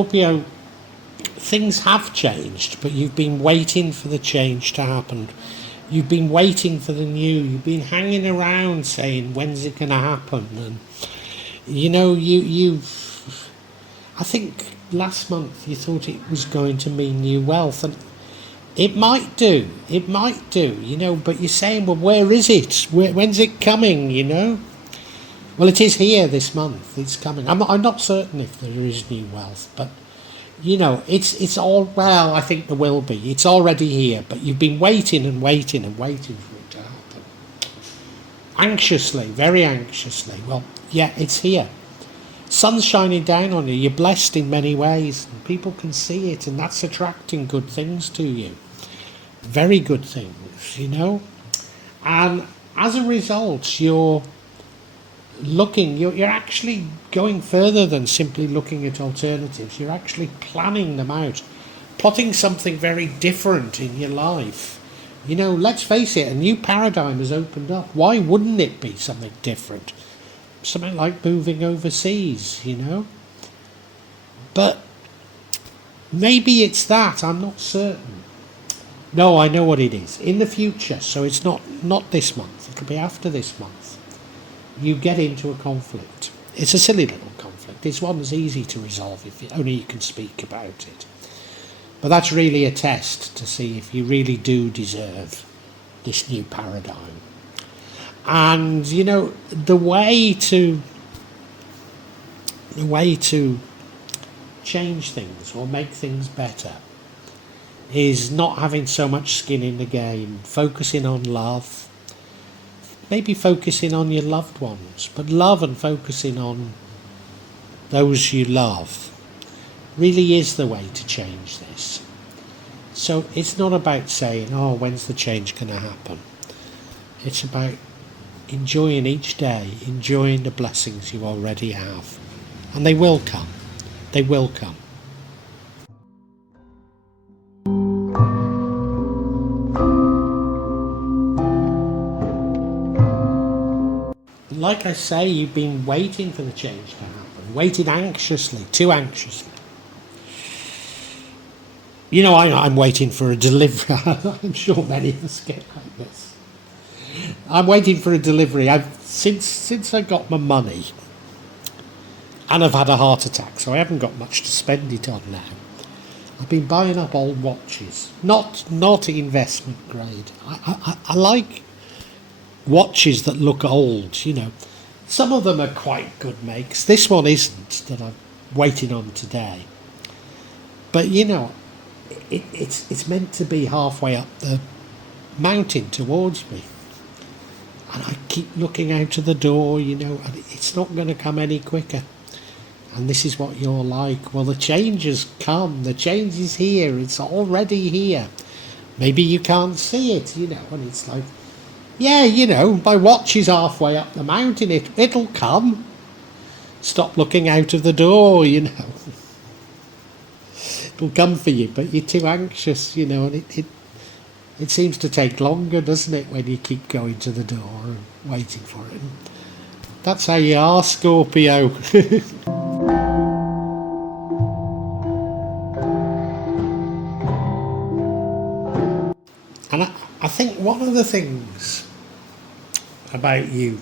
Scorpio, things have changed, but you've been waiting for the change to happen. You've been waiting for the new. You've been hanging around saying, when's it going to happen? And, I think last month you thought it was going to mean new wealth, and it might do, but you're saying, well, where is it? When's it coming, Well, it is here this month. It's coming. I'm not certain if there is new wealth, but it's all, well, I think there will be. It's already here, but you've been waiting and waiting and waiting for it to happen. Anxiously, very anxiously. Well, yeah, it's here. Sun's shining down on you. You're blessed in many ways, and people can see it, and that's attracting good things to you. Very good things, And as a result, you're actually going further than simply looking at alternatives. You're actually planning them out, plotting something very different in your life. Let's face it, a new paradigm has opened up. Why wouldn't it be something different? Something like moving overseas, But maybe it's that, I'm not certain. No, I know what it is. In the future, so it's not this month, it'll be after this month. You get into a conflict. It's a silly little conflict. It's one that's easy to resolve if only you can speak about it. But that's really a test to see if you really do deserve this new paradigm. And, the way to change things or make things better is not having so much skin in the game, focusing on love, maybe focusing on your loved ones, but love and focusing on those you love really is the way to change this. So it's not about saying, oh, when's the change going to happen? It's about enjoying each day, enjoying the blessings you already have. And they will come. They will come. Like I say, you've been waiting for the change to happen, waiting anxiously, too anxiously. I'm waiting for a delivery. I'm sure many of us get like this. I'm waiting for a delivery. Since I got my money, and I've had a heart attack, so I haven't got much to spend it on now. I've been buying up old watches, not investment grade. I like watches that look old, Some of them are quite good makes. This one isn't, that I'm waiting on today. But it's meant to be halfway up the mountain towards me. And I keep looking out of the door, and it's not going to come any quicker. And this is what you're like. Well, the change has come. The change is here. It's already here. Maybe you can't see it, and it's like, yeah, my watch is halfway up the mountain. It'll come. Stop looking out of the door, It'll come for you, but you're too anxious, and it seems to take longer, doesn't it, when you keep going to the door and waiting for it. That's how you are, Scorpio. And I think one of the things about you,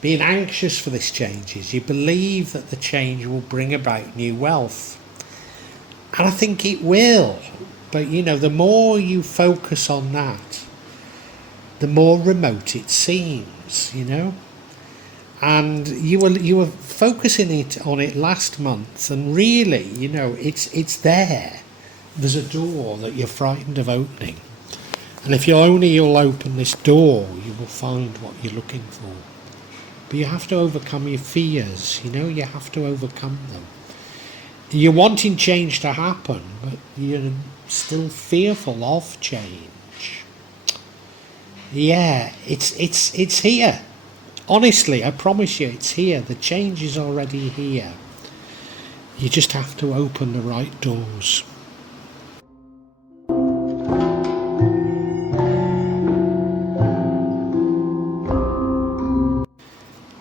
being anxious for this change is you believe that the change will bring about new wealth. And I think it will. But, the more you focus on that, the more remote it seems, And you were focusing on it last month, and really, it's there. There's a door that you're frightened of opening. And if you'll open this door, you will find what you're looking for. But you have to overcome your fears, you have to overcome them. You're wanting change to happen, but you're still fearful of change. Yeah, it's here. Honestly, I promise you, it's here. The change is already here. You just have to open the right doors.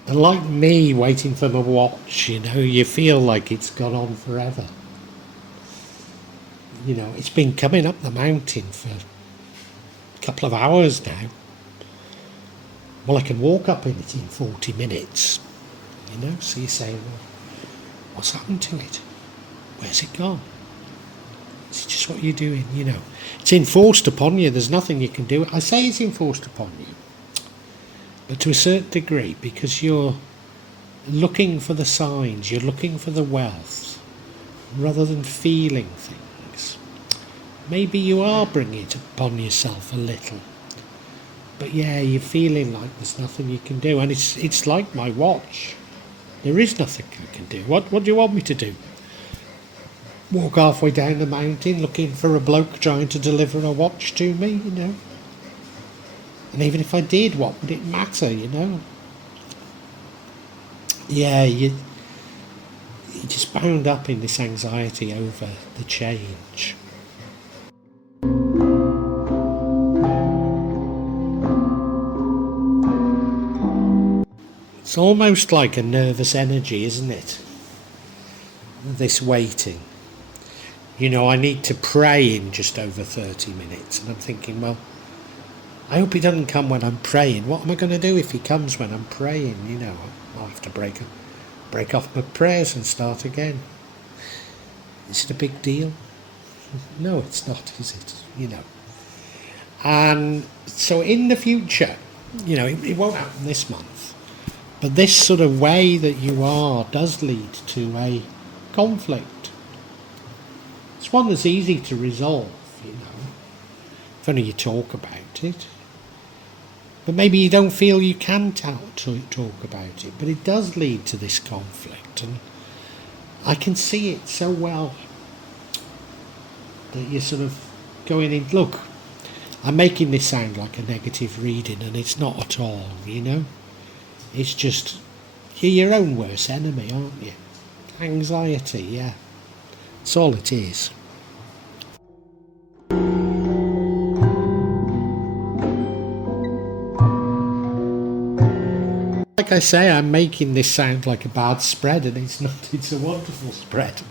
And like me waiting for my watch, you know, you feel like it's gone on forever. You know, it's been coming up the mountain for a couple of hours now. Well, I can walk up in it in 40 minutes, you know, so you're saying, well, what's happened to it? Where's it gone? It's just what you're doing, you know. It's enforced upon you, there's nothing you can do. I say it's enforced upon you, but to a certain degree, because you're looking for the signs, you're looking for the wealth, rather than feeling things. Maybe you are bringing it upon yourself a little. But yeah, you're feeling like there's nothing you can do. And it's like my watch. There is nothing I can do. What do you want me to do? Walk halfway down the mountain looking for a bloke trying to deliver a watch to me, you know? And even if I did, what would it matter, you know? Yeah, you're just bound up in this anxiety over the change. It's almost like a nervous energy, isn't it? This waiting. You know, I need to pray in just over 30 minutes. And I'm thinking, well, I hope he doesn't come when I'm praying. What am I going to do if he comes when I'm praying? You know, I'll have to break off my prayers and start again. Is it a big deal? No, it's not, is it? You know. And so in the future, you know, it won't happen this month. But this sort of way that you are does lead to a conflict. It's one that's easy to resolve, you know, if only you talk about it. But maybe you don't feel you can talk about it, but it does lead to this conflict. And I can see it so well that you're sort of going in, look, I'm making this sound like a negative reading, and it's not at all, you know. It's just, you're your own worst enemy, aren't you? Anxiety, yeah. That's all it is. Like I say, I'm making this sound like a bad spread, and it's not. It's a wonderful spread.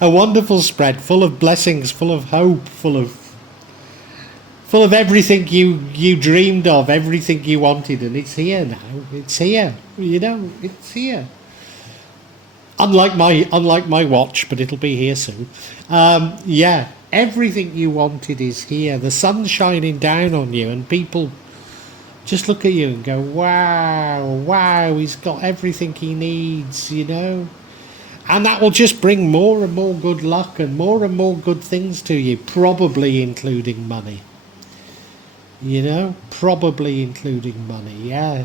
A wonderful spread, full of blessings, full of hope, full of everything you dreamed of, everything you wanted, and it's here now. It's here, you know. It's here. Unlike my watch, but it'll be here soon. Yeah, everything you wanted is here. The sun's shining down on you, and people just look at you and go, wow, he's got everything he needs, you know. And that will just bring more and more good luck and more good things to you, probably including money. You know, probably including money, yeah.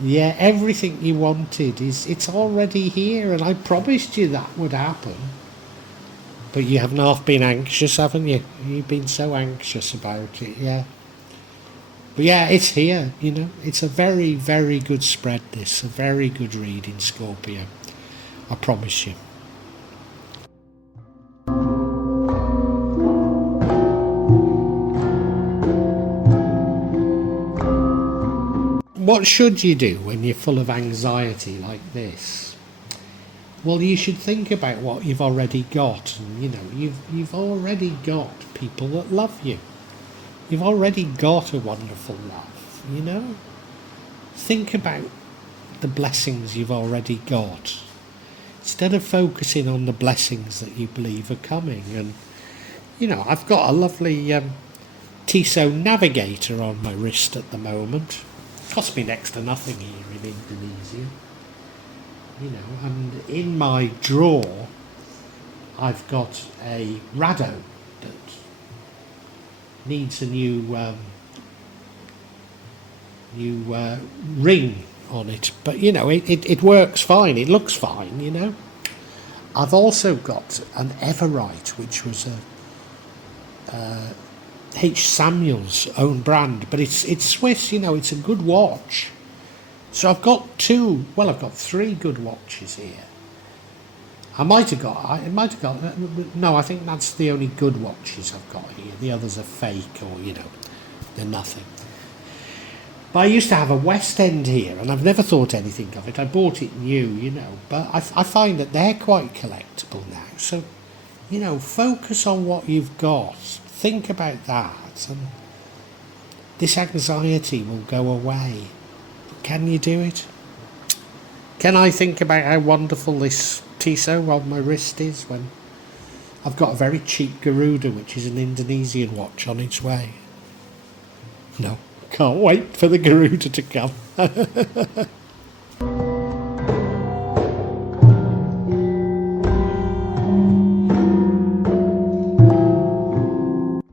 Yeah, everything you wanted it's already here, and I promised you that would happen. But you haven't half been anxious, haven't you? You've been so anxious about it, yeah. But yeah, it's here, you know. It's a very, very good spread, this. A very good reading, Scorpio. I promise you. What should you do when you're full of anxiety like this? Well, you should think about what you've already got. And, you know, you've already got people that love you. You've already got a wonderful love, you know? Think about the blessings you've already got, instead of focusing on the blessings that you believe are coming. And, you know, I've got a lovely Tissot navigator on my wrist at the moment. Cost me next to nothing here in Indonesia. You know, and in my drawer I've got a Rado that needs a new ring on it, but you know, it works fine, it looks fine, you know. I've also got an Everite, which was a H. Samuel's own brand, but it's Swiss, you know, it's a good watch. So I've got three good watches here. No, I think that's the only good watches I've got here. The others are fake, or, you know, they're nothing. But I used to have a West End here, and I've never thought anything of it. I bought it new, you know, but I find that they're quite collectible now. So, you know, focus on what you've got. Think about that, and this anxiety will go away. Can you do it? Can I think about how wonderful this Tissot on my wrist is when I've got a very cheap Garuda, which is an Indonesian watch, on its way? No, can't wait for the Garuda to come.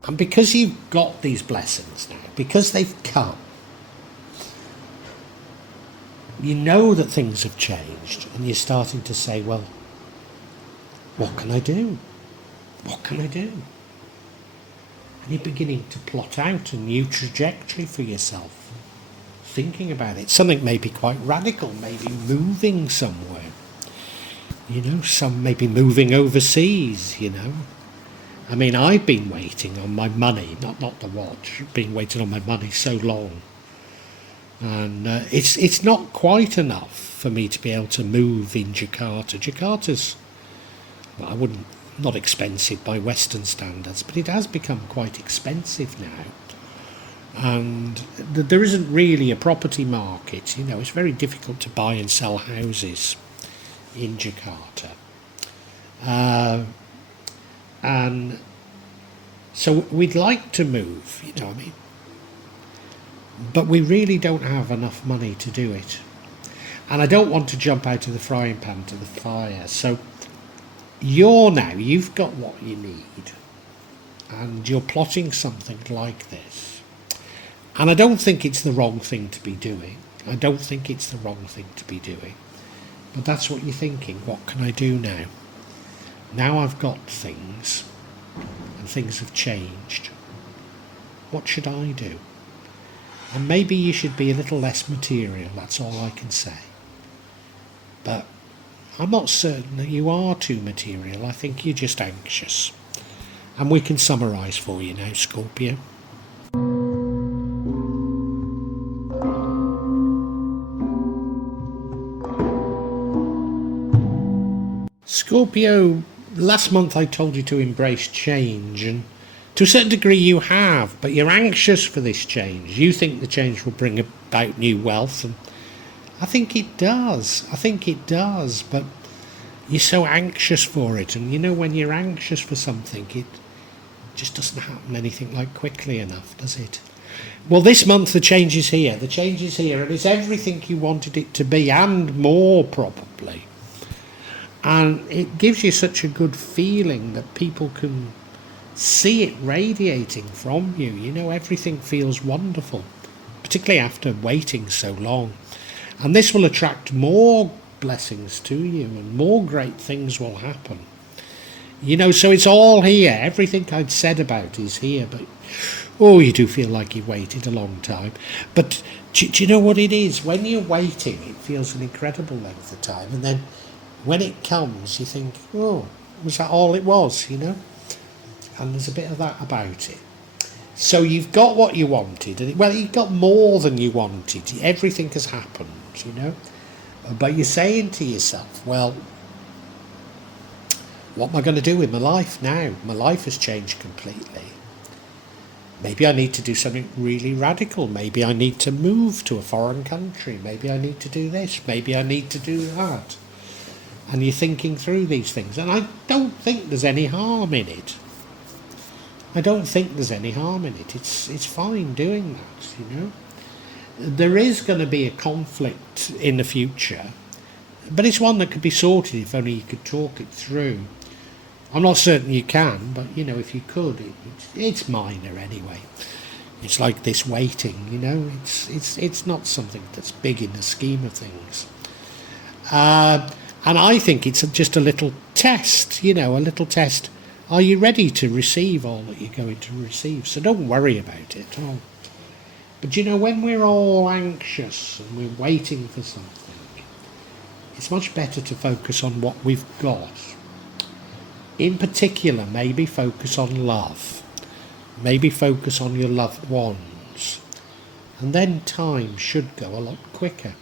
And because you've got these blessings now, because they've come, you know that things have changed, and you're starting to say, well, what can I do? What can I do? And you're beginning to plot out a new trajectory for yourself, thinking about it. Something maybe quite radical, maybe moving somewhere. You know, some maybe moving overseas, you know. I mean, I've been waiting on my money, not the watch, been waiting on my money so long. And it's not quite enough for me to be able to move in Jakarta. Jakarta's, well, not expensive by Western standards, but it has become quite expensive now. And there isn't really a property market. You know, it's very difficult to buy and sell houses in Jakarta. And so we'd like to move, you know what I mean? But we really don't have enough money to do it. And I don't want to jump out of the frying pan to the fire. So you've got what you need, and you're plotting something like this. And I don't think it's the wrong thing to be doing. I don't think it's the wrong thing to be doing. But that's what you're thinking. What can I do now? Now I've got things, and things have changed. What should I do? And maybe you should be a little less material, that's all I can say. But I'm not certain that you are too material. I think you're just anxious. And we can summarise for you now, Scorpio. Scorpio, last month I told you to embrace change, and to a certain degree you have, but you're anxious for this change. You think the change will bring about new wealth, and I think it does. But you're so anxious for it, and you know, when you're anxious for something, it just doesn't happen anything like quickly enough, does it? Well, this month the change is here. The change is here, and it's everything you wanted it to be, and more probably. And it gives you such a good feeling that people can see it radiating from you. You know, everything feels wonderful, particularly after waiting so long. And this will attract more blessings to you, and more great things will happen. You know, so it's all here. Everything I'd said about is here, but oh, you do feel like you've waited a long time. But do you know what it is? When you're waiting, it feels an incredible length of time, and then when it comes, you think, oh, was that all it was, you know? And there's a bit of that about it. So you've got what you wanted, and well, you've got more than you wanted. Everything has happened, you know? But you're saying to yourself, well, what am I going to do with my life now? My life has changed completely. Maybe I need to do something really radical. Maybe I need to move to a foreign country. Maybe I need to do this. Maybe I need to do that. And you're thinking through these things. And I don't think there's any harm in it. It's fine doing that, you know. There is going to be a conflict in the future, but it's one that could be sorted if only you could talk it through. I'm not certain you can, but, you know, if you could, it's minor anyway. It's like this waiting, you know. It's not something that's big in the scheme of things. And I think it's just a little test, you know, a little test. Are you ready to receive all that you're going to receive? So don't worry about it at all. But you know, when we're all anxious and we're waiting for something, it's much better to focus on what we've got. In particular, maybe focus on love. Maybe focus on your loved ones. And then time should go a lot quicker.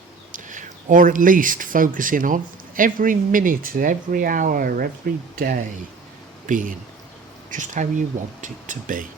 Or at least focusing on every minute, every hour, every day being just how you want it to be.